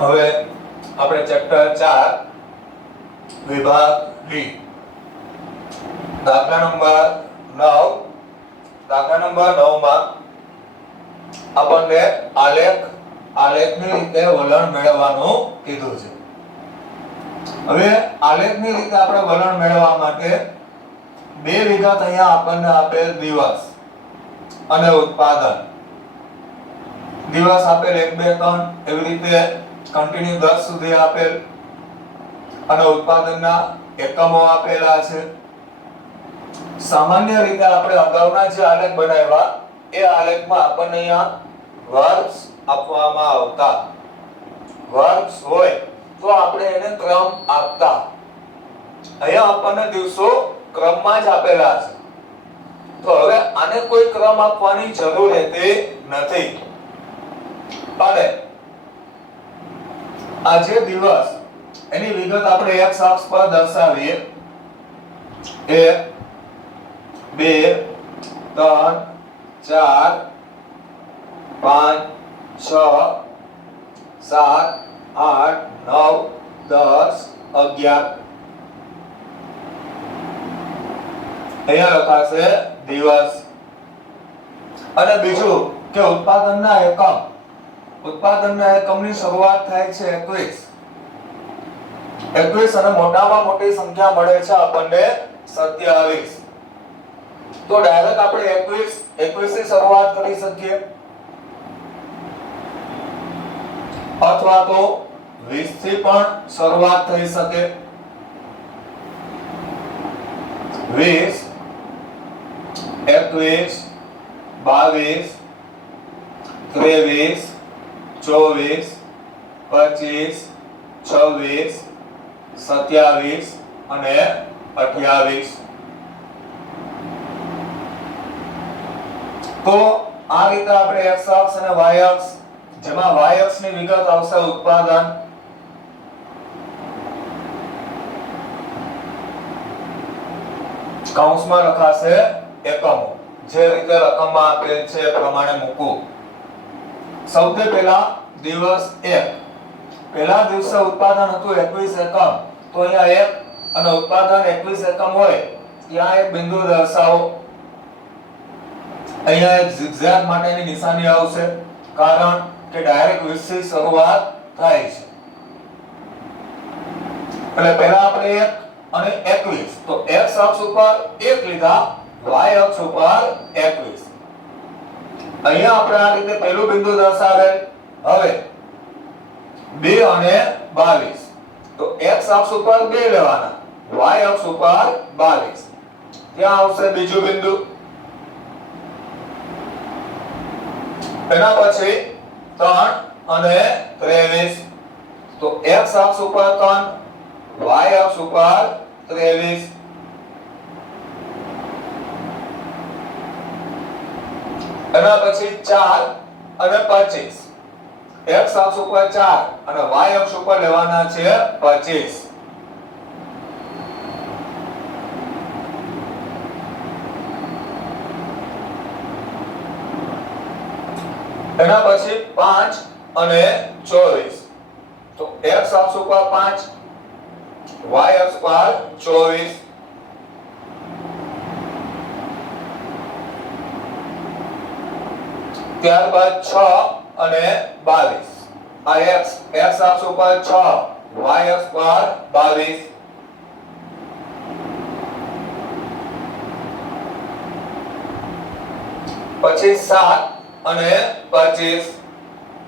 હવે આપણે ચેપ્ટર 4 વિભાગ ડી દાખલા નંબર 9 માં આપણને આલેખની રીતે વલણ મેળવવાનું કીધું છે। હવે આલેખની રીતે આપણે વલણ મેળવવા માટે બે વિગત અહીંયા આપણને આપેલ દિવસ અને ઉત્પાદન। દિવસ આપેલ 1 2 3 એવી રીતે કન્ટિન્યુ 10 સુધી આપેલ અને ઉત્પાદનના એકમો આપેલા છે। સામાન્ય રીતે આપણે અગાઉના જે આલેખ બનાવ્યા એ આલેખમાં આપણને અહીંયા વર્ષ આપવામાં આવતા। વર્ષ હોય તો આપણે એને ક્રમ આપતા। અહીંયા આપણને દિવસો ક્રમમાં જ આપેલા છે, તો હવે આને કોઈ ક્રમ આપવાની જરૂર રહેતી નથી। અને આ જે દિવસ એની વિગત આપણે x અક્ષ પર દર્શાવીએ। 1 2 3 4 5 6 7 8 9 10 11 અહીંયા લખાશે દિવસ। અને બીજું કે ઉત્પાદનના એકમની શરૂઆત થાય છે 21 અને મોટામાં મોટી સંખ્યા મળે છે આપણને 27। તો ડાયરેક્ટ આપણે 21 થી શરૂઆત કરી શકીએ અથવા તો 20 થી પણ શરૂઆત થઈ શકે। 20 21 22 23 24 25 26 27 અને 28। તો આ રીતે આપણે x અક્ષ અને y અક્ષ, જેમાં y અક્ષની વિગત આવશે ઉત્પાદન, કૌંસમાં લખાશે એકમો, જે રીતે રકમમાં આપેલ છે એ પ્રમાણે મૂકવું। સૌથી પહેલા દિવસ 1, પહેલા દિવસે ઉત્પાદન હતું 21 એકમ, તો અહીંયા 1 અને ઉત્પાદન 21 એકમ હોય ત્યાં એક બિંદુ દર્શાવો। અહીંયા એક zigzag માટેની નિશાની આવશે, કારણ કે ડાયરેક્ટ 20 થી શરૂઆત થાય છે। એટલે પહેલા આપણે 1 અને 21, તો x અક્ષ ઉપર 1 લીધા, y અક્ષ ઉપર 21। અહીંયા આપણે આ રીતે પહેલું બિંદુ દર્શાવેલ। હવે 2 અને 22, તો x અક્ષ ઉપર 2 લેવાના, y અક્ષ ઉપર 22, ત્યાં આવશે બીજું બિંદુ। એના પછી 3 અને 23, તો x અક્ષ ઉપર 3, y અક્ષ ઉપર 23। એના પછી 4 અને 25, x અક્ષ ઉપર 4 અને y અક્ષ ઉપર લેવાના છે 25। એના પછી 5 અને 24, તો x અક્ષ ઉપર 5, y અક્ષ પર 24। ત્યારબાદ 6 અને 22, આ x અક્ષ ઉપર 6, y અક્ષ પર 22। પછી 7 અને 25,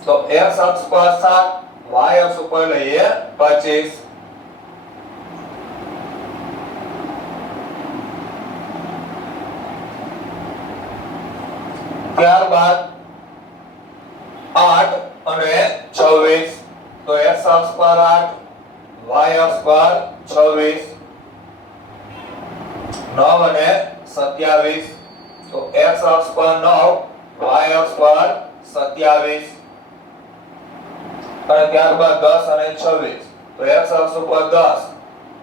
તો x અક્ષ પર 7, y અક્ષ ઉપર લઈએ 25। ત્યારબાદ 8 અને 26, તો x અક્ષ પર 8, y અક્ષ પર 26। 9 અને 27, તો x અક્ષ પર 9, y અક્ષ પર 27। અને ત્યારબાદ 10 અને 26, તો x અક્ષ ઉપર 10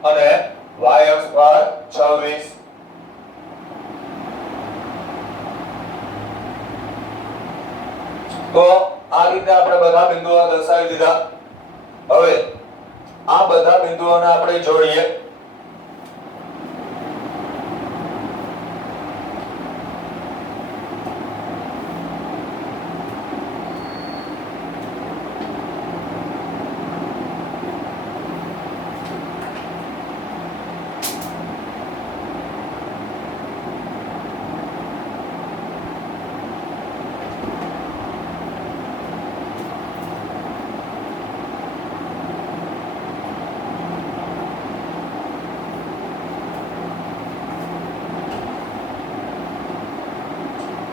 અને y અક્ષ પર 26। તો આ રીતે આપણે બધા બિંદુઓ દર્શાવી દીધા। હવે આ બધા બિંદુઓને આપણે જોડીએ.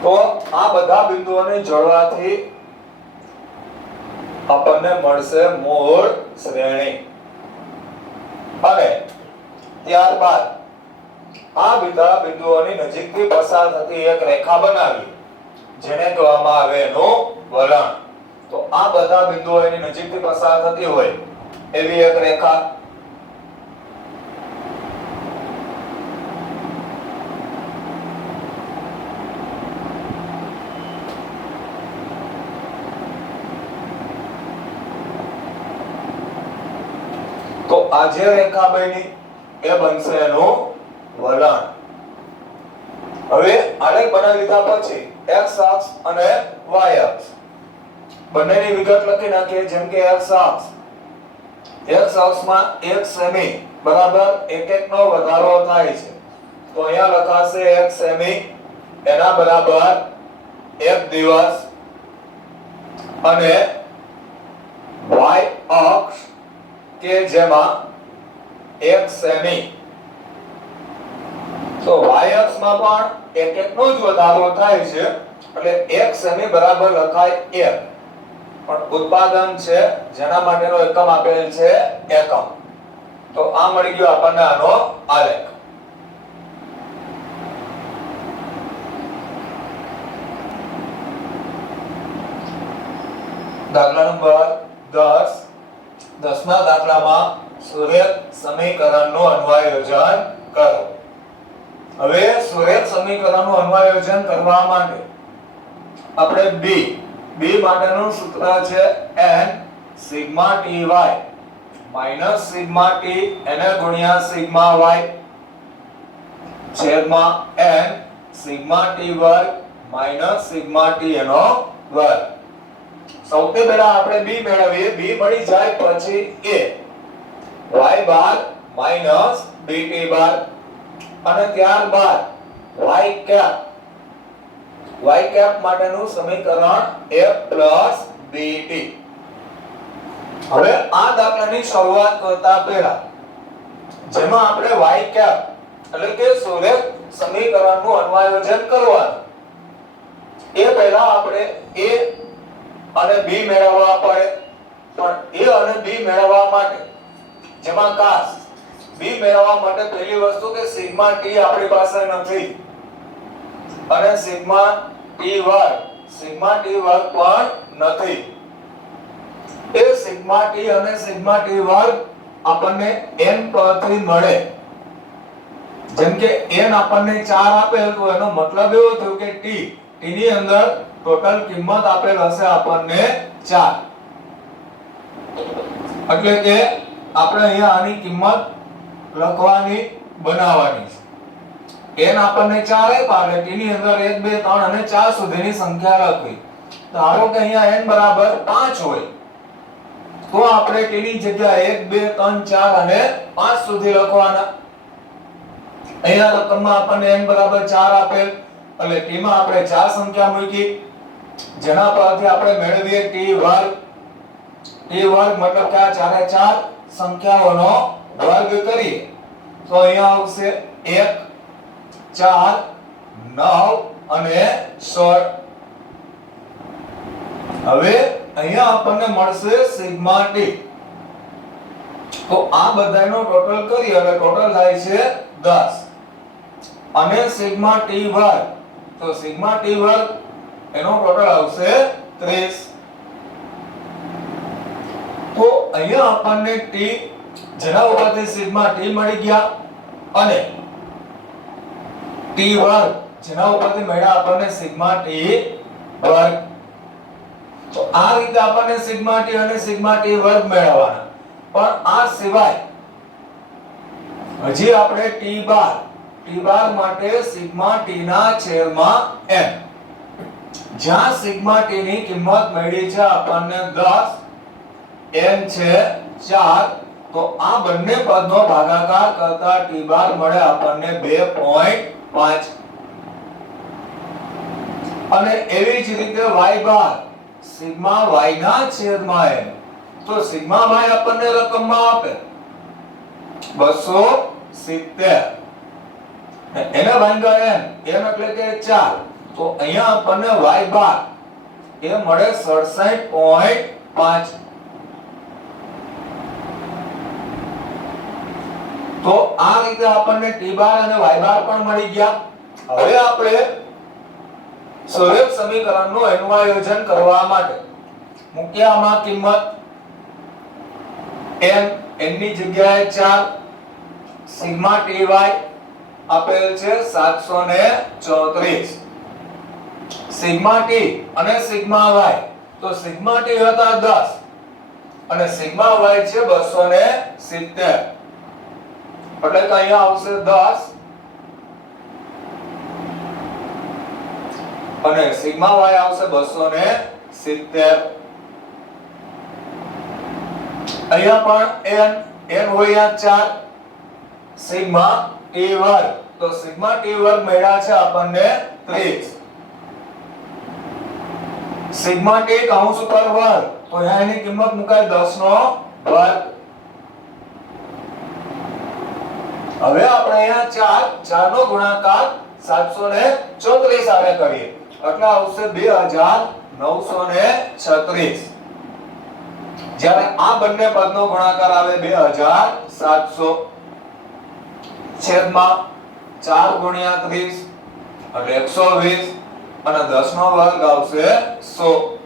તો આ બધા બિંદુઓને જોડવાથી આપણને મળશે મૂળ શ્રેણી. અને ત્યારબાદ આ બધા બિંદુઓની નજીકથી પસાર થતી એક રેખા બનાવી જેને કહેવામાં આવે એનું વલણ. તો આ બધા બિંદુઓ એની નજીકથી પસાર થતી હોય એવી એક રેખા. તો આ જે રેખા બની એ બનશે એનું વલણ. હવે આલેખ બનાવી લીધા પછી x અક્ષ અને y અક્ષ બંનેની વિગત લખી નાખીએ. જેમ કે x અક્ષમાં 1 સેમી બરાબર 1 નો વધારો થાય છે. તો અહીંયા લખાશે 1 સેમી એના બરાબર 1 દિવસ. અને y અક્ષ કે જેમાં 1 સેમી, તો y અક્ષમાં પણ 1 નો જ વધારો થાય છે એટલે 1 સેમી બરાબર લખાય 1. પણ ઉત્પાદન છે જેના માટેનો એકમ આપેલ છે એકમ. તો આ મળી ગયો આપણને આનો આલેખ. દાખલા નંબર 10. 10મા દાખલામાં સુરેખ સમીકરણનું અન્વયોજન કરો. હવે સુરેખ સમીકરણનું અન્વયોજન કરવા માટે આપણે b માટેનું સૂત્ર છે n sigma ty minus sigma t એને ગુણ્યા સિગ્મા y છેદમાં n સિગ્મા t વર્ગ માઈનસ સિગ્મા t એનો વર્ગ. સૌથી પહેલા આપણે b મેળવીએ. b મળી જાય પછી a y bar minus bt બાર અને ત્યારબાદ y કેપ માટેનું સમીકરણ a પ્લસ bt. હવે આ દાખલાની શરૂઆત કરતા પહેલા જેમાં આપણે y કેપ એટલે કે સુરેખ સમીકરણનું અન્વયોજન કરવાનું એ પહેલા આપણે a અને b મેળવવા પડે. પણ a અને b મેળવવા માટે જેમાં ખાસ b મેળવવા માટે પહેલી વસ્તુ કે સિગ્મા t આપણી પાસે નથી અને સિગ્મા t વર્ગ પણ નથી. એ સિગ્મા t અને સિગ્મા t વર્ગ આપણને n પરથી મળે. જેમ કે n આપણને 4 આપેલ તો એનો મતલબ એવો થયો કે t ની અંદર ટોટલ કિંમત આપેલ હશે આપણને 4. એટલે કે આપણે અહીંયા આની કિંમત લખવાની બનાવવાની છે. n આપણને 4 આપ્યા એટલે t ની અંદર 1 2 3 અને 4 સુધીની સંખ્યા લખવી. ધારો કે અહીંયા n બરાબર 5 હોય તો આપણે t ની જગ્યાએ 1 2 3 4 અને 5 સુધી લખવાના. અહીંયા રકમમાં આપણને n બરાબર 4 આપેલ એટલે t માં આપણે 4 સંખ્યા મૂકી જેના પરથી આપણે મેળવીએ t વર્ગ. t વર્ગ મતલબ કે આ ચારે ચાર સંખ્યાઓનો વર્ગ કરીએ તો અહીંયા આવશે 1 4 9 અને 16. હવે અહીંયા આપણને મળશે સિગ્મા t. તો આ બધાનો ટોટલ કરીએ એટલે ટોટલ થાય છે 10 અને સિગ્મા t વર્ગ. તો સિગ્મા t વર્ગ એનો ટોટલ આવશે 30. તો અહીંયા આપણને t જેના ઉપરથી સિગ્મા t મળી ગયા અને t વર્ગ જેના ઉપરથી મળ્યા આપણને સિગ્મા t વર્ગ. તો આ રીતે આપણને સિગ્મા ટી અને સિગ્મા ટી વર્ગ મેળવવાના. પણ આ સિવાય હજી આપણે ટી બાર માટે સિગ્મા ટી ના છેદમાં n, જ્યાં સિગ્મા ટી ની કિંમત મળી છે આપણને 10, n છે 4, તો આ બંને પદનો ભાગાકાર કરતા ટી બાર મળે આપણને 2.5. અને એવી જ રીતે y બાર સિગ્મા y ના છેદમાં n, તો સિગ્મા y આપણને રકમમાં આપે 270, એના ભાગ્યા n એટલે કે 4, તો અહીંયા આપણને y બાર એ મળે 67.5. તો આ રીતે આપણને ટી બાર અને y બાર પણ મળી ગયા. હવે આપણે સંયુક્ત સમીકરણનું અન્વયોજન કરવા માટે મુખ્યમાં કિંમત n ની જગ્યાએ 4, સિગ્મા ty આપેલ છે 734, સિગ્મા t અને સિગ્મા y, તો સિગ્મા t હતા 10 અને સિગ્મા y છે 270, એટલે કે અહીંયા આવશે 10 અને સિગ્મા y આવશે 270. અહીંયા પણ n હોય 4, સિગ્મા t વર્ગ, તો સિગ્મા t વર્ગ મળ્યા છે આપણને 30, સિગ્મા t કૌંસ ઉપર વર્ગ, તો અહીંયા એની કિંમત મુકાય 10 નો વર્ગ. હવે આપણે અહીંયા 4 નો ગુણાકાર 734 આવે કરીએ એટલે આવશે 2936. જ્યારે આ બંને પદનો ગુણાકાર આવે 2700, છેદમાં 4 ગુણ્યા 30 એટલે 120 અને 10 નો વર્ગ આવશે 100.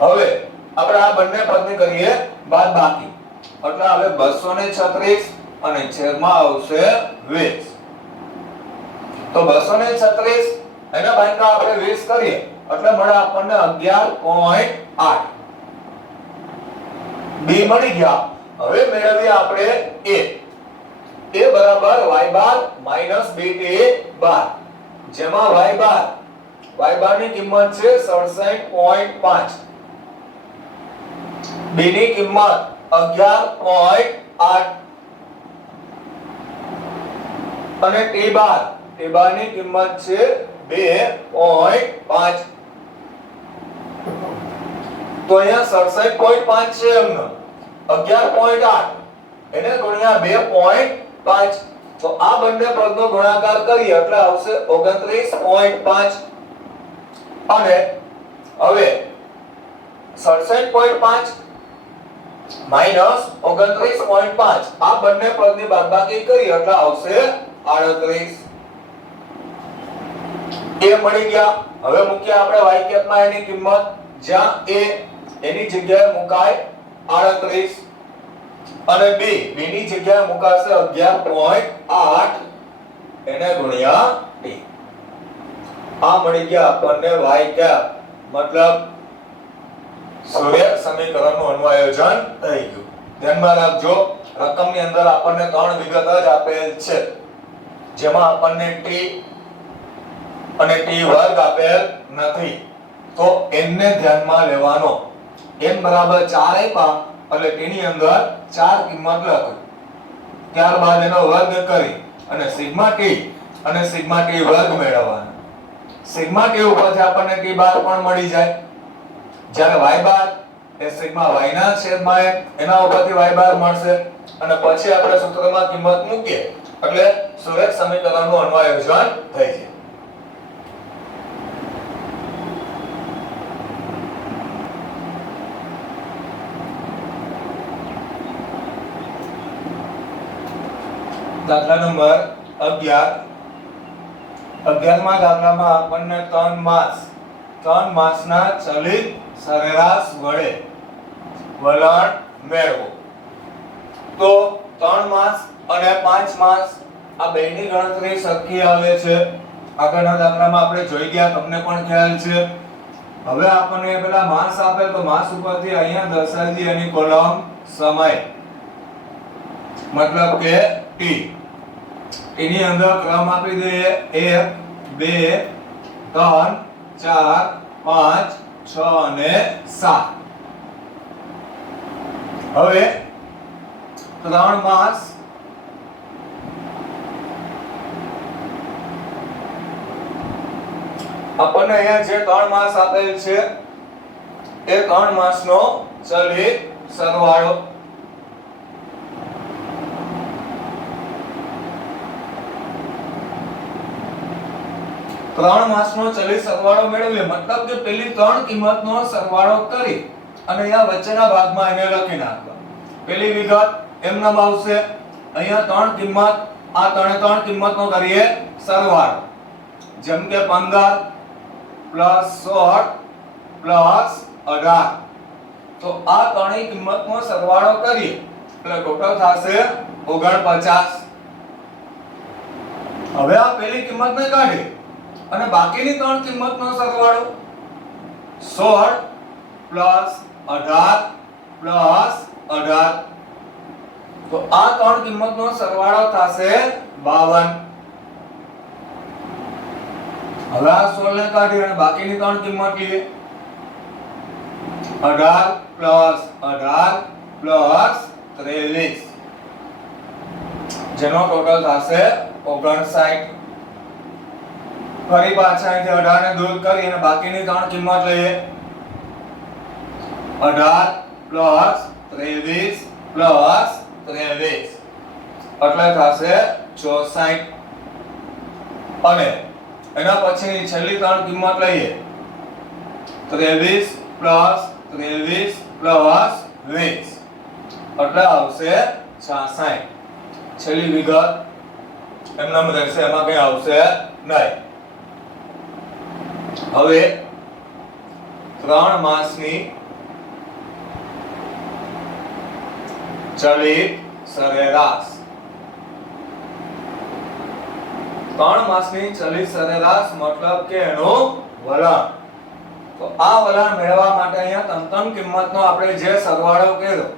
હવે આપણે આ બંને પદની કરીએ બાદબાકી એટલે આવે 236 અને છેદમાં આવશે 20. તો 236 એના ભાગ્યા આપણે 20 કરીએ એટલે મળે આપણને 11.8. b મળી ગયા. હવે મેળવીએ આપણે a બરાબર y બાર માઈનસ bt બાર, જેમાં y બાર ની કિંમત છે 67.5, b ની કિંમત 11.8 અને t બાર ની કિંમત છે 2.5. તો અહીંયા 67.5 છે એમનો 11.8 એને ગુણ્યા 2.5, તો આ બંને પદનો ગુણાકાર કરીએ એટલે આવશે 29.5. અને હવે 67.5 માઈનસ 29.5 આ બંને પદની બાદબાકી કરીએ એટલે આવશે 38. એ મળી ગયા. હવે મૂકીએ આપણે y કેપ માં એની કિંમત, જ્યાં a એની જગ્યાએ મુકાય 38 અને b ની જગ્યાએ મુકાશે 11.8 એને ગુણ્યા t. આ મળી ગયા આપણને y કેપ, મતલબ સૂર્ય સમીકરણનું અન્વયોજન થઈ ગયું. ધ્યાનમાં રાખજો, રકમની અંદર આપણને 3 વિગત જ આપેલ છે, જેમાં આપણને t અને t વર્ગ આપેલ નથી, તો n ને ધ્યાનમાં લેવાનો. n બરાબર 4 આપ્યા એટલે t ની અંદર 4 કિંમત લખો, ત્યારબાદ એનો વર્ગ કરી અને સિગ્મા t અને સિગ્મા t વર્ગ મેળવવાનો. સિગ્મા t ઉપરથી આપણને t બાર પણ મળી જાય, જ્યારે y બાર એ સિગ્મા y ના છેદમાં n, એના ઉપરથી y બાર મળશે અને પછી આપણે સૂત્રમાં કિંમત મૂકીએ એટલે સુરેખ સમીકરણનું અન્વયોજન થઈ જાય. દાખલા નંબર 11 માં દાખલામાં આપણને 3 માસના ચલિત સરેરાશ વડે વલણ મેળવો. તો 3 માસ અને 5 માસ આ બેની ગણતરી સરખી આવે છે. આગળના દાખલામાં આપણે જોઈ ગયા, તમને પણ ખ્યાલ છે. હવે આપણને પેલા માસ આપેલ તો માસ ઉપરથી અહીંયા દર્શાવી દઈએ એની કોલમ સમય મતલબ કે t એની અંદર ક્રમ આપી દઈએ 1 2 3 4 5 6 અને 7 હવે 3 માસ આપણને અહીંયા જે 3 માસ આપેલ છે એ 3 માસનો ચલિત સરવાળો મેળવીએ મતલબ કે પેલી 3 કિંમતનો સરવાળો કરી અને અહીંયા વચ્ચેના ભાગમાં એને લખી નાખવા. પેલી વિગત એમનામ આવશે. અહીંયા 3 કિંમત આ 3 કિંમતનો કરીએ સરવાળો. જેમ કે 15 +16 +18 તો આ ત્રણેય કિંમતનો સરવાળો કરીએ એટલે ટોટલ થશે 49. હવે આ પેલી કિંમતને કાઢી અને બાકીની 3 કિંમતનો સરવાળો 16 +18 તો આ 3 કિંમતનો સરવાળો થશે 52. હવે આ 16 ને કાઢી અને બાકીની 3 કિંમત લઈએ 18 +18 +23 જેનો ટોટલ થશે 59. ફરી પાછા અહીંથી 18 ને દૂર કરી અને બાકીની 3 કિંમત લઈએ 18 +23 એટલે થશે 64. અને એના પછીની છેલ્લી 3 કિંમત લઈએ 23 +20 એટલે આવશે 66. છેલ્લી વિગત એમનામ રહેશે, એમાં કઈ આવશે નહીં. હવે 3 માસની ચલિત સરેરાશ 3 માસની ચલિત સરેરાશ મતલબ કે એનું વલણ. તો આ વલણ મેળવવા માટે અહીંયા ત્રણ કિંમતનો આપણે જે સરવાળો કર્યો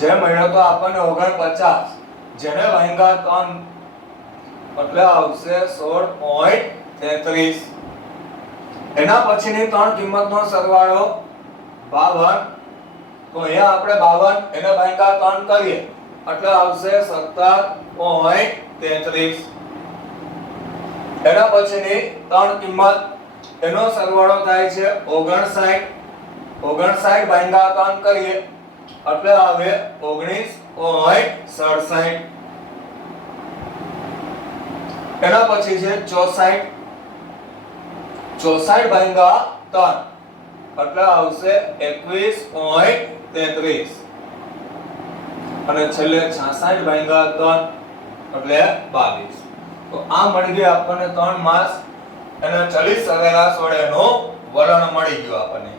જે મળ્યો તો આપણને 49 જેને ભાગ્યા 3 એટલે આવશે 16.33. એના પછીની 3 કિંમતનો સરવાળો 52 તો અહીંયા આપણે 52 એને ભાગ્યા 3 કરીએ એટલે આવશે 17.33. એના પછીની 3 કિંમત એનો સરવાળો થાય છે 59 ભાગ્યા 3 કરીએ એટલે આવે 19.67. એના પછી છે 64 ભાગ્યા 3 એટલે આવશે 21.33. અને છેલ્લે 66 ભાગ્યા 3 એટલે 22. તો આ મળી ગયું આપણને 3 માસ અને ચલિત સરેરાશ વડે નું વલણ મળી ગયું આપણને.